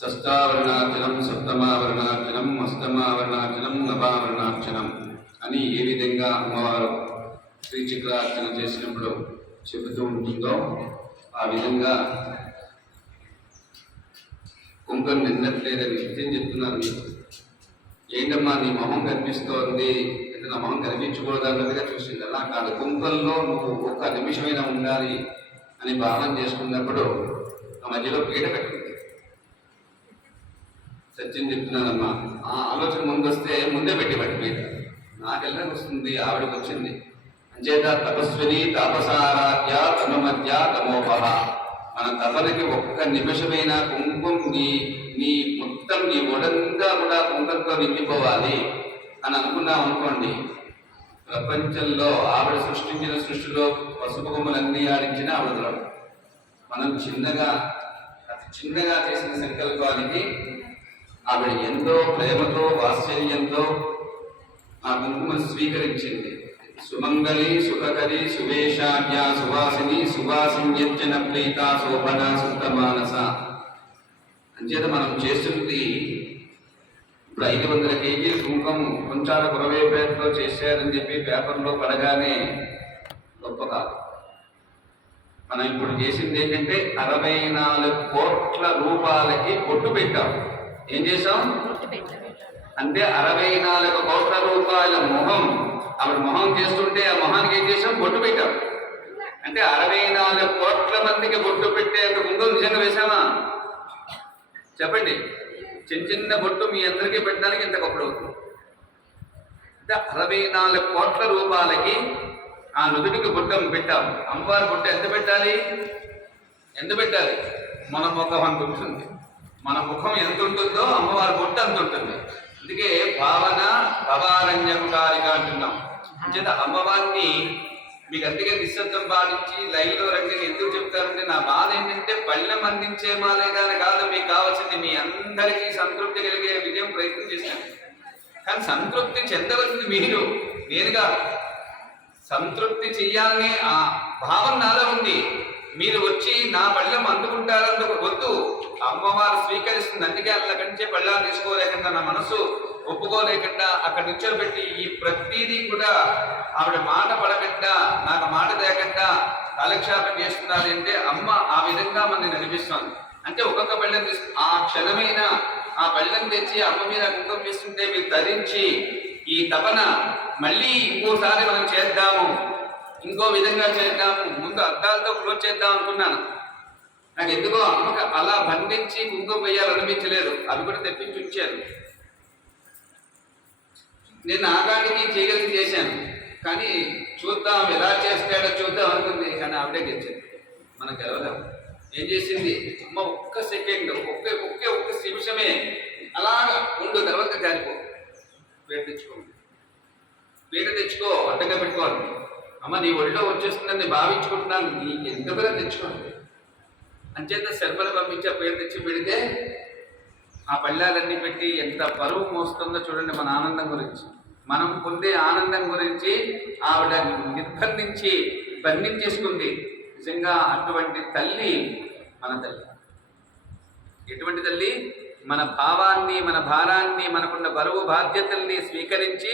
షష్టావరణార్చనం, సప్తమావరణార్చనం, అష్టమావరణార్చనం, నవావరణార్చనం అని ఏ విధంగా అమ్మవారు శ్రీచక్రార్చన చేసినప్పుడు చెబుతూ ఉంటుందో ఆ విధంగా కుంకుమ నిన్నట్లేదని నిత్యం చెప్తున్నారు. మీకు ఏంటమ్మా నీ మొహం కనిపిస్తోంది అంటే నా మొహం కనిపించకూడదు అన్నట్టుగా చూసింది. అలా కాదు, కుంకుమలో నువ్వు ఒక్క నిమిషమైనా ఉండాలి అని భావన చేసుకున్నప్పుడు ఆ మధ్యలో పీట కట్టింది. సత్యం చెప్తున్నానమ్మా, ఆ ఆలోచన ముందు వస్తే ముందే పెట్టిబట్టి పీట నాకెళ్ళకి వస్తుంది, ఆవిడకి వచ్చింది. అంచేత తపస్విని తాపసారాధ్య తమ మధ్య తమోపహ. మన తపనకి ఒక్క నిమిషమైన కుంకుమ నీ మొత్తం నీ ఒడంతా కూడా కుంకుమతో నిండిపోవాలి అని అనుకున్నాం అనుకోండి, ప్రపంచంలో ఆవిడ సృష్టించిన సృష్టిలో పసుపు కొమ్మలన్నీ ఆడించిన ఆవిడ. మనం చిన్నగా చేసిన సంకల్పానికి ఆవిడ ఎంతో ప్రేమతో వాత్సల్యంతో ఆ కుంకుమను స్వీకరించింది. సుమంగళి సుఖకరి సువేషాజ్ఞ సువాసిని సువాసిన్యర్చన ప్రీత శోభన సుత మానస. అంచేత మనం చేస్తుంది ఇప్పుడు 500 కేజీల కుంకుమ కొంచాల కురవేపేటలో చేశారని చెప్పి పేపర్లో పడగానే గొప్ప కాదు. మనం ఇప్పుడు చేసింది ఏంటంటే 64 కోట్ల రూపాయలకి బొట్టు పెట్టాం. ఏం చేసాం అంటే 64 కోట్ల రూపాయల మొహం, ఆవిడ మొహం చేస్తుంటే ఆ మొహానికి ఏం చేసాం, బొట్టు పెట్టాం. అంటే 64 కోట్ల మందికి బొట్టు పెట్టేంత ముందు నిజంగా వేసామా చెప్పండి? చిన్న బొట్టు మీ అందరికీ పెట్టడానికి ఇంత గొప్ప అవుతుంది. అంటే 64 కోట్ల రూపాయలకి ఆ నుదుటికి బొట్టం పెట్టాం. అమ్మవారి బొట్టు ఎంత పెట్టాలి? మన ముఖం అంత ఉంటుంది. మన ముఖం ఎంత ఉంటుందో అమ్మవారి బొట్టు అంత ఉంటుంది. అందుకే భావన భవారణ్యకారిగా అంటున్నాం. అంచేత అమ్మవారిని మీకు అందుకే నిశ్శబ్దం పాటించి లైన్లో రండి ఎందుకు చెప్తారంటే, నా బాధ ఏంటంటే పళ్ళెం అందించేమా లేదా అని కాదు, మీకు కావాల్సింది మీ అందరికీ సంతృప్తి కలిగే విజయం ప్రయత్నం చేశాను. కానీ సంతృప్తి చెందవలసింది మీరు, నేను కాదు. సంతృప్తి చెయ్యాలనే ఆ భావం నాలో ఉంది. మీరు వచ్చి నా పళ్ళెం అందుకుంటారందుకు వద్దు, అమ్మవారు స్వీకరిస్తుంది. అందుకే అట్లా కంటే పళ్ళాలు తీసుకోలేకుండా, నా మనసు ఒప్పుకోలేకుండా అక్కడ నిల్చోబెట్టి ఈ ప్రతిదీ కూడా ఆవిడ మాట పడకుండా నాకు మాట తేకుండా కాలక్షేపం చేస్తున్నారు అంటే అమ్మ ఆ విధంగా మనని నడిపిస్తుంది. అంటే ఒక్కొక్క పళ్ళెం ఆ క్షణమైన ఆ పళ్ళెం తెచ్చి అమ్మ మీద కుంకుమ వేస్తుంటే మీరు ధరించి ఈ తపన మళ్ళీ ఇంకోసారి మనం చేద్దాము, ఇంకో విధంగా చేద్దాము, ముందు అద్దాలతో క్లోజ్ చేద్దాం అనుకున్నాను. నాకు ఎందుకో అమ్మకి అలా బంధించి కుంకుమ వేయాలనిపించలేదు. అవి కూడా తెప్పించి ఉంచాను. నేను ఆగానికి చేయగలిగి చేశాను, కానీ చూద్దాం ఎలా చేస్తాడో చూద్దాం అనుకుంది. కానీ ఆవిడే గెలిచింది, మనం గెలవలేం. ఏం చేసింది అమ్మ? ఒక్క సెకండ్, ఒక్క నిమిషమే అలాగా ఉండు, తర్వాత జారిపో. పీట తెచ్చుకో, అడ్డంగా పెట్టుకోవాలి. అమ్మ నీ ఒళ్ళో వచ్చేస్తుందని భావించుకుంటున్నాను, నీకు ఎందుకు తెచ్చుకోండి. అంచేత శర్మలు పంపించి ఆ పీట తెచ్చి పెడితే ఆ పళ్ళాలన్నీ పెట్టి ఎంత బరువు మోస్తుందో చూడండి. మన ఆనందం గురించి, మనం పొందే ఆనందం గురించి ఆవిడ నిర్బంధించి బంధించేసుకుంది. నిజంగా అటువంటి తల్లి మన తల్లి. ఎటువంటి తల్లి? మన భావాన్ని, మన భారాన్ని, మనకున్న బరువు బాధ్యతల్ని స్వీకరించి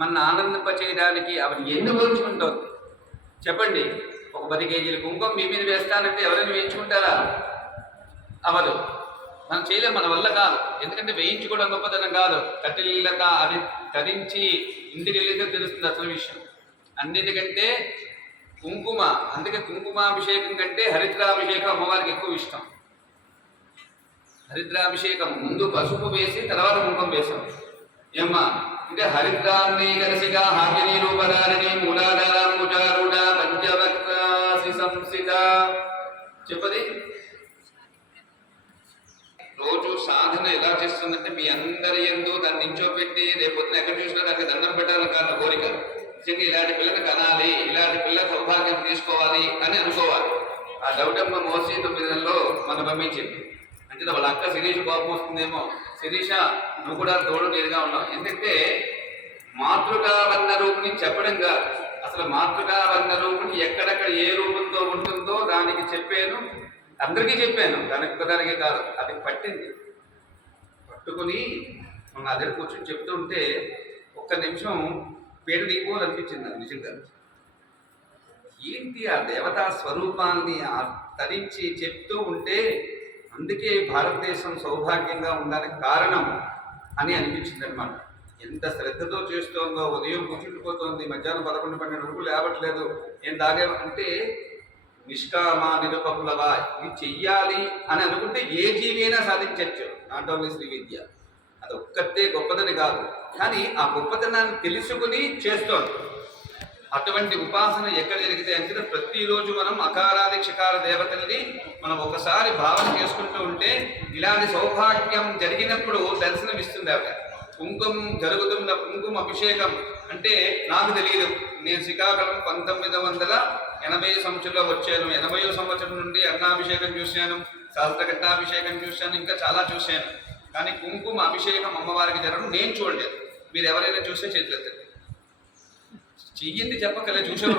మన ఆనందింపచేయడానికి ఆవిడ ఎన్ని పోల్చుకుంటుంది చెప్పండి? ఒక 10 కేజీల కుంకుమ మీ మీద వేస్తానంటే ఎవరైనా వేయించుకుంటారా? అవదు. మనం చేయలేము, మన వల్ల కాదు. ఎందుకంటే వేయించుకోవడం గొప్పతనం కాదు, కటిల్లత అది ధరించి ఇంటికి వెళ్ళితే తెలుస్తుంది అసలు విషయం. అన్నిటికంటే కుంకుమ, అందుకే కుంకుమాభిషేకం కంటే హరిద్రాభిషేకం అమ్మవారికి ఎక్కువ ఇష్టం. హరిద్రాభిషేకం ముందు పసుపు వేసి తర్వాత కుంకుమ వేసాం. ఏమ్మా అంటే హరిద్రాన్ని కలసిగా హాకిని రూపధారిణి మూలాధారాంబుజారుడ పంచవక్రాసి సంస్థిత చెప్పది. రోజు సాధన ఎలా చేస్తుందంటే మీ అందరి యందు దాన్ని నించోబెట్టి రేపొద్దున ఎక్కడ చూసినా దానికి దండం పెట్టాలని కాదు కోరిక. నిజంగా ఇలాంటి పిల్లని కనాలి, ఇలాంటి పిల్ల సౌభాగ్యం తీసుకోవాలి అని అనుకోవాలి. ఆ డౌటమ్మ మోసి 9 నెలల్లో మనం పంపించింది. అంటే వాళ్ళ అక్క శిరీష కోపం వస్తుందేమో, శిరీష నువ్వు కూడా తోడు నేరుగా ఉన్నావు. ఎందుకంటే మాతృకావర్ణ రూపుని చెప్పడం కాదు, అసలు మాతృకావర్ణ రూపుని ఎక్కడెక్కడ ఏ రూపంతో ఉంటుందో దానికి చెప్పాను, అందరికీ చెప్పాను. దానికి ఒకదానికి కాదు, అది పట్టింది. పట్టుకుని మన దగ్గర కూర్చొని చెప్తూ ఉంటే ఒక్క నిమిషం పేట దిగిపోవాలనిపించింది నాకు నిజంగా. ఏంటి ఆ దేవతా స్వరూపాన్ని తరించి చెప్తూ ఉంటే అందుకే భారతదేశం సౌభాగ్యంగా ఉండడానికి కారణం అని అనిపించింది అనమాట. ఎంత శ్రద్ధతో చేస్తోందో, ఉదయం కూర్చుండిపోతోంది, మధ్యాహ్నం 11-12 వరకు లేవట్లేదు, ఏం తాగే అంటే నిష్కామ నిరుపకులవా, ఇది చెయ్యాలి అని అనుకుంటే ఏ జీవి అయినా సాధించవచ్చు, నాట్ ఓన్లీ శ్రీ విద్య. అది ఒక్కతే గొప్పదని కాదు, కానీ ఆ గొప్పతనాన్ని తెలుసుకుని చేస్తోంది. అటువంటి ఉపాసన ఎక్కడ జరిగితే అంటే ప్రతిరోజు మనం అకారాది క్షకార దేవతల్ని మనం ఒకసారి భావన చేసుకుంటూ ఉంటే ఇలాంటి సౌభాగ్యం జరిగినప్పుడు దర్శనం ఇస్తుంది ఆవిడ. కుంకుమ అభిషేకం అంటే నాకు తెలియదు, నేను శ్రీకాకుళం 1980 సంవత్సరంలో వచ్చాను. 80వ సంవత్సరం నుండి అన్నాభిషేకం చూశాను, సహస్రఘట్టాభిషేకం చూశాను, ఇంకా చాలా చూశాను. కానీ కుంకుమ అభిషేకం అమ్మవారికి జరగడం నేను చూడలేదు. మీరు ఎవరైనా చూస్తే చేతులెత్తండి. చెయ్యింది చెప్పకలే, చూసాను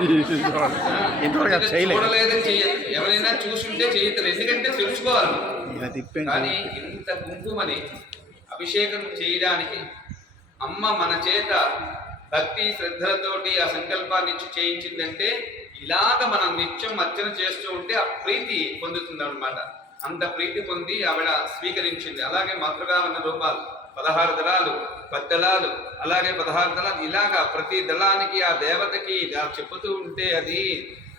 చూడలేదని చెయ్యదు. ఎవరైనా చూసుంటే చెయ్యలేదు, ఎందుకంటే తెలుసుకోవాలి. కానీ ఇంత కుంకుమని అభిషేకం చేయడానికి అమ్మ మన చేత భక్తి శ్రద్ధలతోటి ఆ సంకల్పాన్ని ఇచ్చి చేయించిందంటే ఇలాగ మనం నిత్యం అర్చన చేస్తూ ఉంటే ఆ ప్రీతి పొందుతుంది అనమాట. అంత ప్రీతి పొంది ఆవిడ స్వీకరించింది. అలాగే మాతృగావన్న రూపాలు 16 దళాలు, 10 దళాలు, అలాగే 16 దళాలు, ఇలాగా ప్రతి దళానికి ఆ దేవతకి చెప్పుతూ ఉంటే అది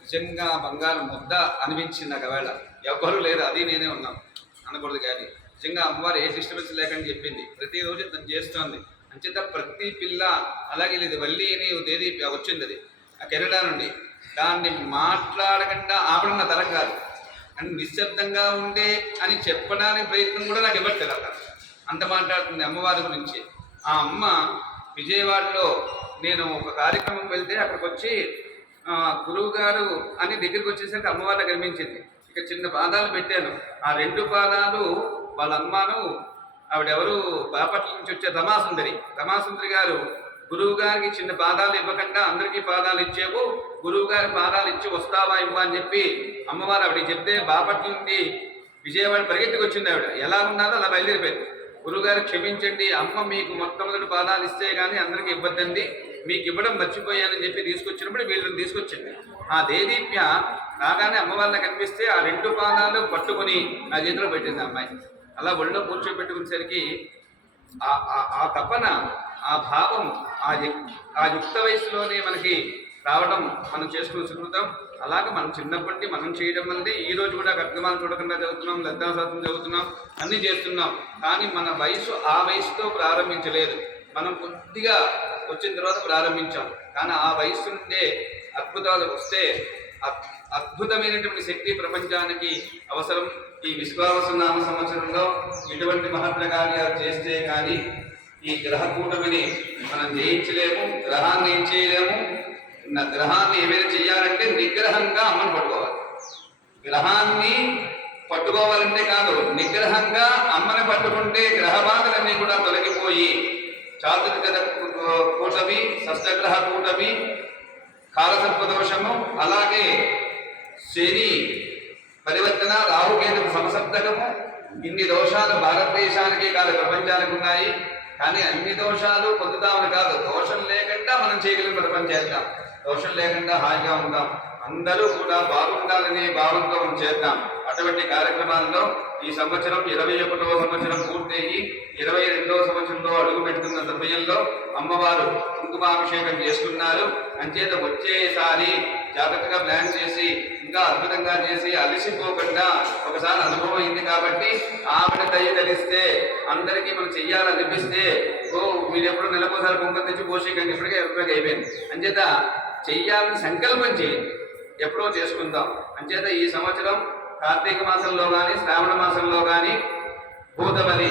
నిజంగా బంగారం ముద్ద అనిపించింది. ఒకవేళ ఎవ్వరూ లేరు, అది నేనే ఉన్నాను అనకూడదు, కానీ నిజంగా అమ్మవారు ఏ డిస్టర్బెన్స్ లేకుండా చెప్పింది. ప్రతిరోజు తను చేస్తోంది. అంచేత ప్రతి పిల్ల అలాగే ఇది వల్లి అని తేదీ వచ్చింది, అది ఆ కెనడా నుండి. దాన్ని మాట్లాడకుండా ఆపడం నా తరం కాదు, అని నిశ్శబ్దంగా ఉండే అని చెప్పడానికి ప్రయత్నం కూడా నాకు ఇవ్వట్లేదు. అక్కడ అంత మాట్లాడుతుంది అమ్మవారి గురించి. ఆ అమ్మ విజయవాడలో నేను ఒక కార్యక్రమం వెళ్తే అక్కడికి వచ్చి గురువు గారు అని దగ్గరికి వచ్చేసరికి అమ్మవారిని కనిపించింది. ఇక చిన్న పాదాలు పెట్టాను, ఆ 2 పాదాలు వాళ్ళ అమ్మను, ఆవిడెవరు బాపట్ల నుంచి వచ్చే రమాసుందరి గారు గురువు గారికి చిన్న పాదాలు ఇవ్వకుండా అందరికీ పాదాలు ఇచ్చేవు, గురువు గారి పాదాలు ఇచ్చి వస్తావా ఇవ్వ అని చెప్పి అమ్మవారు ఆవిడకి చెప్తే బాపట్ల నుండి విజయవాడ పరిగెత్తుకు వచ్చింది. ఆవిడ ఎలా ఉన్నదో అలా బయలుదేరిపోయింది. గురువుగారు క్షమించండి, అమ్మ మీకు మొట్టమొదటి పాదాలు ఇస్తే కానీ అందరికీ ఇవ్వద్దండి, మీకు ఇవ్వడం మర్చిపోయానని చెప్పి తీసుకొచ్చినప్పుడు వీళ్ళని తీసుకొచ్చింది. ఆ దేదీప్య రాగానే అమ్మవారిని కనిపిస్తే ఆ 2 పాదాలు పట్టుకొని నా చేతిలో పెట్టింది అమ్మాయి. అలా ఒళ్ళో కూర్చోబెట్టుకునేసరికి ఆ తపన, ఆ భావం ఆ యుక్త వయసులోనే మనకి రావడం మనం చేసుకుని సుకృతం. అలాగే మనం చిన్నప్పటి మనం చేయడం వల్లే ఈ రోజు కూడా కర్తమాలు చూడకుండా చదువుతున్నాం, లలితాశాస్త్రం చదువుతున్నాం, అన్నీ చేస్తున్నాం. కానీ మన వయసు ఆ వయసుతో ప్రారంభించలేదు, మనం కొద్దిగా వచ్చిన తర్వాత ప్రారంభించాం. కానీ ఆ వయసు నుండే అద్భుతాలు వస్తే అద్భుతమైనటువంటి శక్తి ప్రపంచానికి అవసరం. ఈ విశ్వావసనామ సంవత్సరంలో ఇటువంటి మహత్తర కార్యాలు చేస్తే కానీ ఈ గ్రహ కూటమిని మనం జయించలేము, గ్రహాన్ని ఏం చేయలేము. గ్రహాన్ని ఏమైనా చేయాలంటే నిగ్రహంగా అమ్మని పట్టుకోవాలి. గ్రహాన్ని పట్టుకోవాలంటే కాదు, నిగ్రహంగా అమ్మని పట్టుకుంటే గ్రహ బాధలన్నీ కూడా తొలగిపోయి చాతుర్గత కూటమి, షష్టగ్రహ కూటమి, కాలసర్పదోషము, అలాగే శని పరివర్తన, రాహుకేతు సమసప్తకము, ఇన్ని దోషాలు భారతదేశానికి కాదు ప్రపంచానికి ఉన్నాయి. కానీ అన్ని దోషాలు పొందుతామని కాదు, దోషం లేకుండా మనం చేయగలిగిన ప్రపంచం చేద్దాం, దోషం లేకుండా హాయిగా ఉందాం, అందరూ కూడా బాగుండాలనే భావంతో మనం చేద్దాం. అటువంటి కార్యక్రమాల్లో ఈ సంవత్సరం 21వ సంవత్సరం పూర్తయి 22వ సంవత్సరంలో అడుగు పెడుతున్న సమయంలో అమ్మవారు కుంకుమాభిషేకం చేసుకున్నారు. అంచేత వచ్చేసారి జాగ్రత్తగా ప్లాన్ చేసి ఇంకా అద్భుతంగా చేసి అలసిపోకుండా ఒకసారి అనుభవం అయింది కాబట్టి ఆవిడ దయ తెలిస్తే అందరికీ మనం చెయ్యాలనిపిస్తే మీరు ఎప్పుడు నెలకోసారి కుంకుమ తెచ్చి పోషకంగా ఇప్పటికే ఎప్పటికీ అయిపోయింది. అంచేత చెయ్యాలని సంకల్పం చేయండి, ఎప్పుడో చేసుకుందాం. అంచేత ఈ సంవత్సరం కార్తీక మాసంలో కానీ శ్రావణ మాసంలో కానీ భూతబలి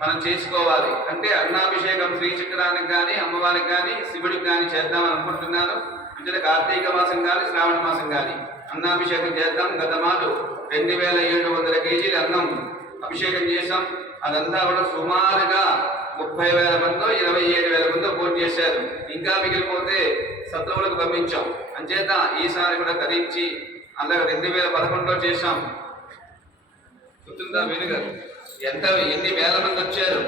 మనం చేసుకోవాలి. అంటే అన్నాభిషేకం శ్రీచక్రానికి కానీ అమ్మవారికి కానీ శివుడికి కానీ చేద్దామని అనుకుంటున్నాను. అంటే కార్తీక మాసం కానీ శ్రావణ మాసం కానీ అన్నాభిషేకం చేద్దాం. గత మాటు 2700 కేజీల అన్నం అభిషేకం చేశాం. అదంతా కూడా సుమారుగా 30,000 మందో 27,000 మందో భోజనం చేశారు. ఇంకా మిగిలిపోతే సత్రవులకు పంపించాం. అంచేత ఈసారి కూడా ధరించి అలాగే 2011లో చేశాం. గుర్తుందా వేణుగారు? ఎన్ని వేల మంది వచ్చారు.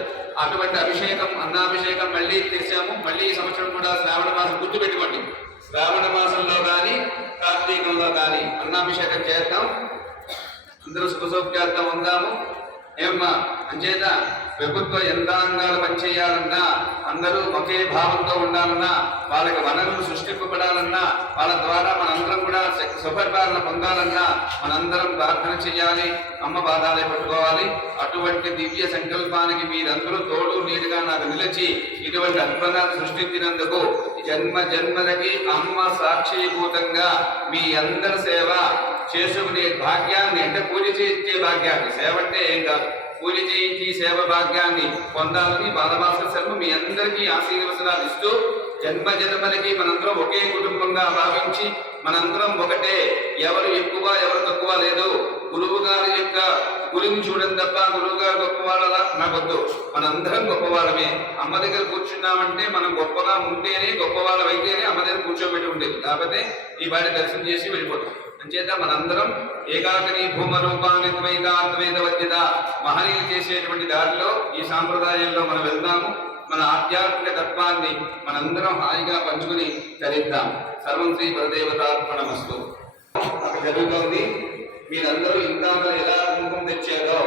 అటువంటి అభిషేకం అన్నాభిషేకం మళ్ళీ చేశాము. మళ్ళీ ఈ సంవత్సరం కూడా శ్రావణ మాసం గుర్తుపెట్టుకోండి, శ్రావణ మాసంలో కానీ కార్తీకంలో కానీ అన్నాభిషేకం చేద్దాం. అందరూ శుభసౌఖ్యాలతో ఉందాము. ఏమ్మా అంచేత ప్రభుత్వ యంత్రాంగాలు పనిచేయాలన్నా, అందరూ ఒకే భావంతో ఉండాలన్నా, వాళ్ళకి వనరులు సృష్టింపబడాలన్నా, వాళ్ళ ద్వారా మనందరం కూడా సుపరిపాలన పొందాలన్నా మనందరం ప్రార్థన చేయాలి, అమ్మ పాదాలే పట్టుకోవాలి. అటువంటి దివ్య సంకల్పానికి మీరందరూ తోడు నీడుగా నాకు నిలిచి ఇటువంటి అద్భుతాలు సృష్టించినందుకు జన్మ జన్మలకి అమ్మ సాక్షిభూతంగా మీ అందరి సేవ చేసుకునే భాగ్యాన్ని, అంటే పూజ చేయించే భాగ్యాన్ని, సేవ అంటే ఏం కాదు, పూజ చేయించి సేవ భాగ్యాన్ని పొందాలని బాలభాస్కర శర్మ మీ అందరికీ ఆశీర్వచనాలు ఇస్తూ, జన్మ జన్మలకి మనందరం ఒకే కుటుంబంగా భావించి మనందరం ఒకటే, ఎవరు ఎక్కువ ఎవరు తక్కువ లేదు. గురువు గారి యొక్క గురిని చూడడం తప్ప గురువు గారు గొప్ప వాళ్ళలా నాకొద్దు, మనందరం గొప్పవాళ్ళమే. అమ్మ దగ్గర కూర్చున్నామంటే మనం గొప్పగా ఉంటేనే, గొప్పవాళ్ళం అయితేనే అమ్మ దగ్గర కూర్చోబెట్టి ఉండేది, కాకపోతే ఈ వాటి దర్శనం చేసి వెళ్ళిపోతాం. అంచేత మనందరం ఏకాకని భూమ రూపాన్ని ద్వైత అద్వైత వద్యత మహనీయులు చేసేటువంటి దారిలో ఈ సాంప్రదాయంలో మనం వెళ్దాము. మన ఆధ్యాత్మిక తత్వాన్ని మనందరం హాయిగా పంచుకుని చరిద్దాం. సర్వం శ్రీ పరదేవతార్పణమస్తు. అక్కడ జరుగుతోంది. మీరందరూ ఇందాక ఎలా కుంకుమ తెచ్చారో